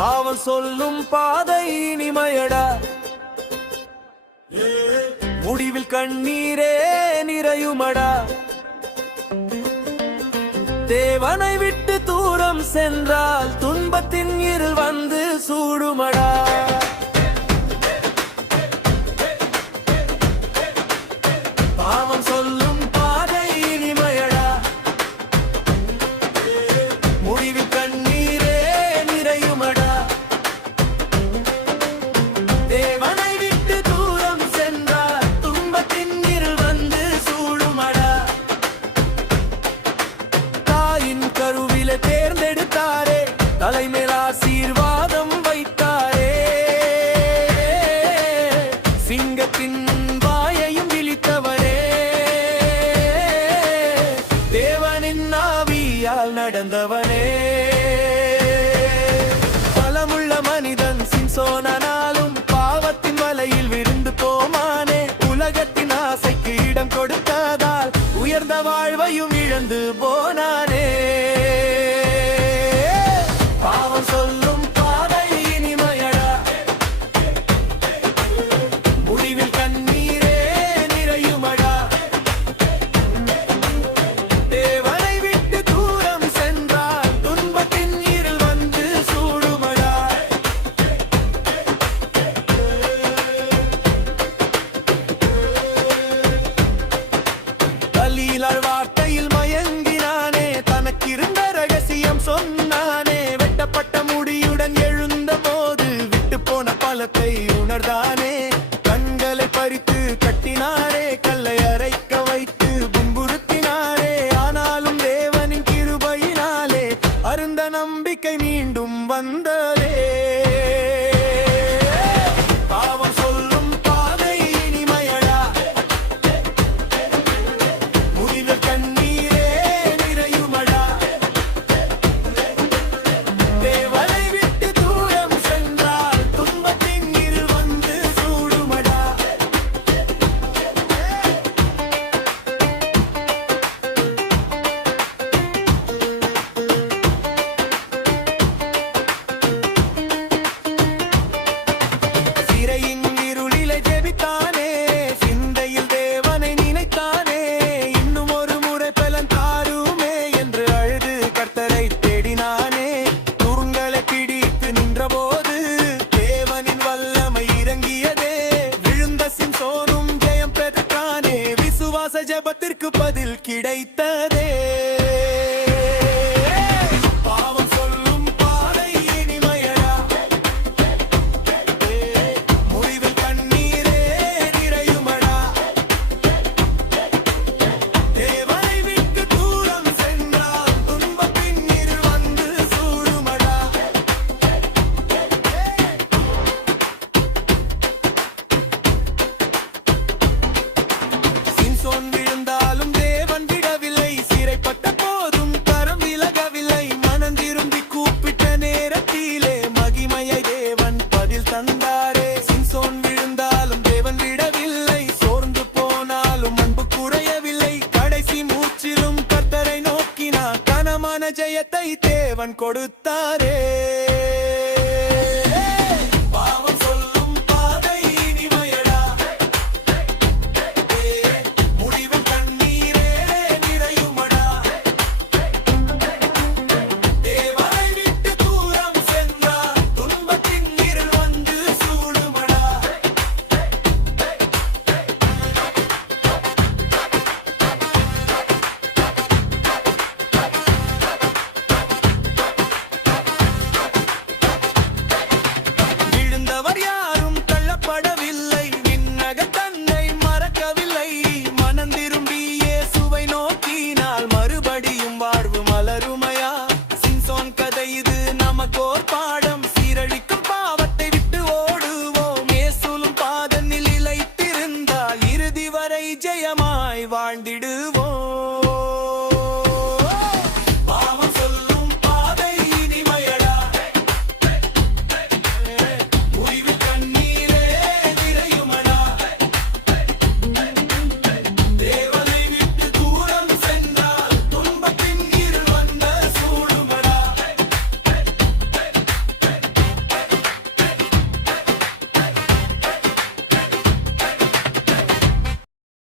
பாவம் சொல்லும் பாதை இனிமையடா, முடிவில் கண்ணீரே நிறையுமடா. தேவனை விட்டு தூரம் சென்றால் துன்பத்தின் இருள் வந்து சூடுமடா. பாவம் சொல்லும் பாதை இனிமையடா, முடிவில் கண்ணீரே நிறையுமடா. தேவனை விட்டு தூரம் சென்றால் துன்பத்தின் இருள் வந்து சூடுமடா. தாயின் கருவில தேர்ந்தெடுத்தாரே, தலைமேல் ஆசீர்வாதம் வைத்தாரே. சிங்கத்தின் வாயையும் விழித்தவரே, தேவனின் ஆவியால் நடந்தவனே. பலமுள்ள மனிதன் சிம்சோனானாலும் பாவத்தின் வலையில் விருந்து போமானே. உலகத்தின் ஆசைக்கு இடம் கொடுத்ததால் உயர்ந்த வாழ்வையும் இழந்து போனானே. பாவம் சொல்லும் பாதை இனிமையடா, முடிவில் கண்ணீரே நிறையுமடா. தேவனை விட்டு தூரம் சென்றால் துன்பத்தின் இருள் வந்து சூடுமடா. கலீலாள் வார்த்தையில் மயங்கினானே, தனக்கிருந்த ரகசியம் சொன்னானே. வெட்டப்பட்ட முடியுடன் எழுந்த போது விட்டு போன பலத்தை உணர்ந்தானே. கண்களை பறித்து கட்டினாரே, கல்லை அரைக்க வைத்து பும்புறுத்தினாரே. ஆனாலும் தேவனின் கிருபையினாலே அருந்த நம்பிக்கை மீண்டும் வந்ததே. பாவம் சொல்லும் பாதை இனிமையடா, முடிவில் கண்ணீரே நிறையுமடா. தேவனை விட்டு தூரம் சென்றால் துன்பத்தின் இருள் வந்து சூடுமடா. சிறையின் இருளிலே ஜெபித்தானே, சிந்தையில் தேவனை நினைத்தானே. இன்னும் ஒரு முறை பலன் தாருமே என்று அழுது கர்த்தரை தேடினானே. துருங்களை பிடித்து நின்றபோது தேவனின் வல்லமை இறங்கியதே. விழுந்த சிம்சோனும் ஜெயம் பெற்றானே, விசுவாச ஜெபத்திற்கு பதில் கிடைத்ததே. பாவம் சொல்லும் பாதை இனிமையடா, முடிவில் கண்ணீரே நிறையுமடா. தேவனை விட்டு தூரம் சென்றால் துன்பத்தின் இருள் வந்து சூடுமடா. சிம்சோன் விழுந்தாலும் தேவன் விடவில்லை, சிறைப்பட்ட போதும் கரம் விலகவில்லை. மனம் திரும்பி கூப்பிட்ட நேரத்திலே மகிமையை தேவன் பதில் தந்தாரே. சிம்சோன் விழுந்தாலும் தேவன் விடவில்லை, சோர்ந்து போனாலும் அன்பு குறையவில்லை. கடைசி மூச்சிலும் கர்த்தரை நோக்கினார், கனமான ஜெயத்தை தேவன் கொடுத்தார்.